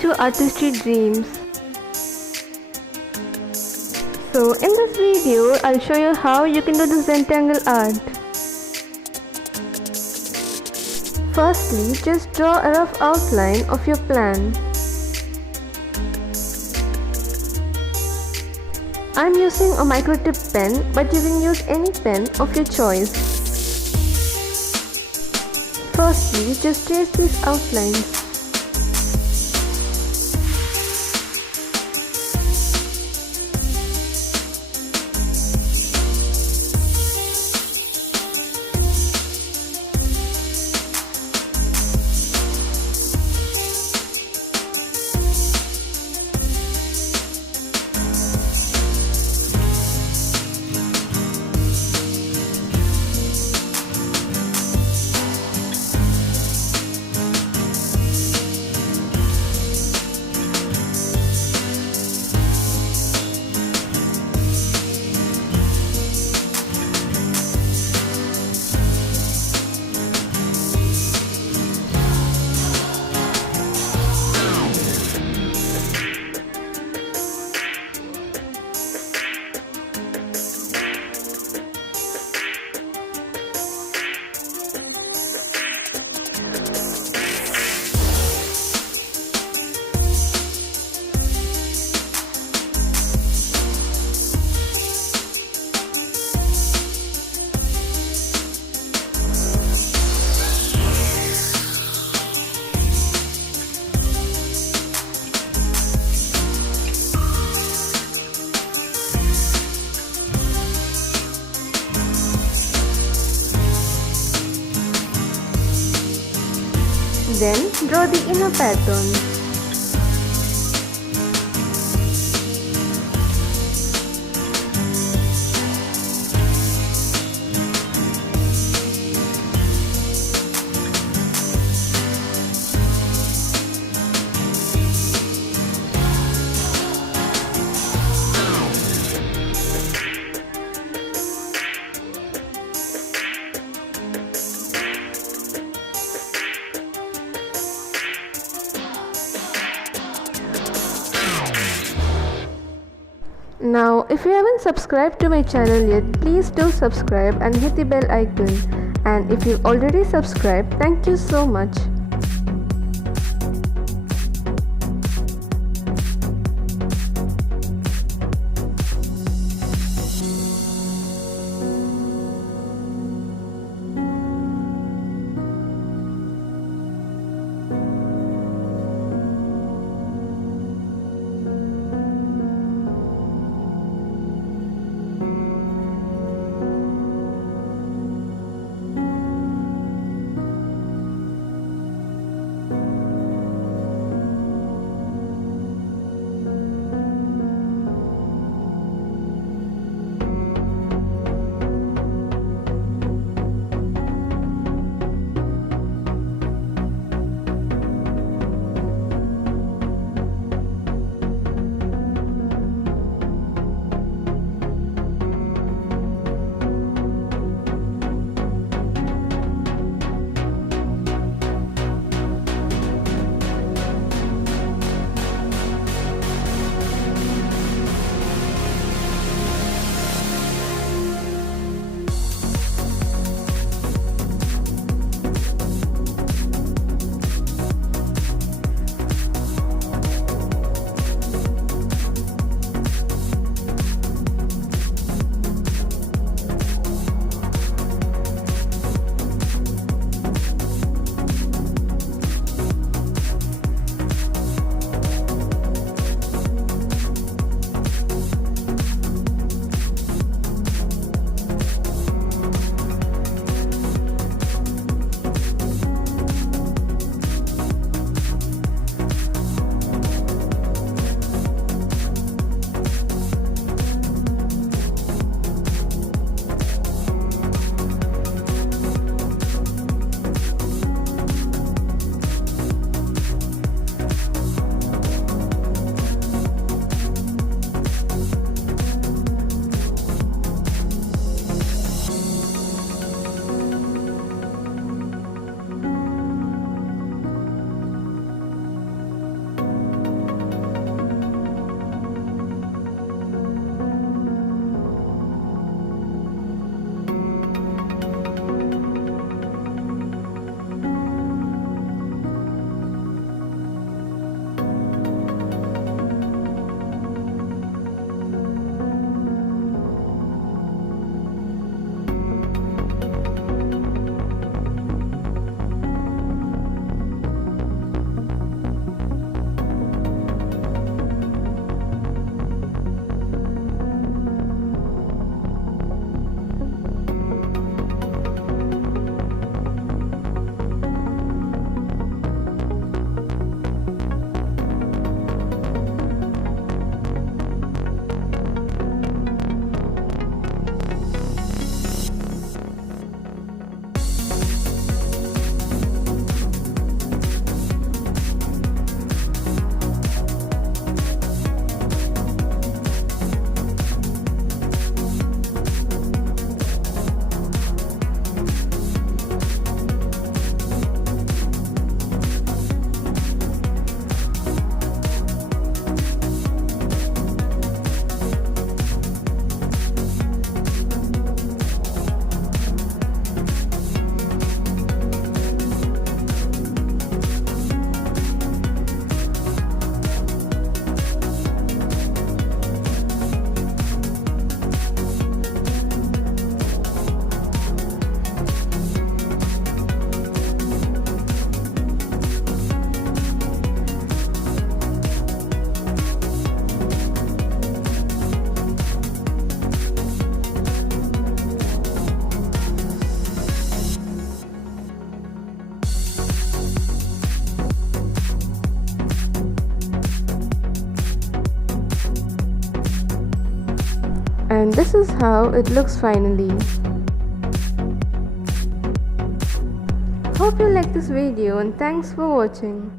to Artistry Dreams. So in this video, I'll show you how you can do the Zentangle art. Firstly, just draw a rough outline of your plan. I'm using a micro-tip pen, but you can use any pen of your choice. Firstly, just trace these outlines. Then draw the inner pattern. Now, if you haven't subscribed to my channel yet, please do subscribe and hit the bell icon. And if you've already subscribed, thank you so much. And this is how it looks finally. Hope you like this video and thanks for watching.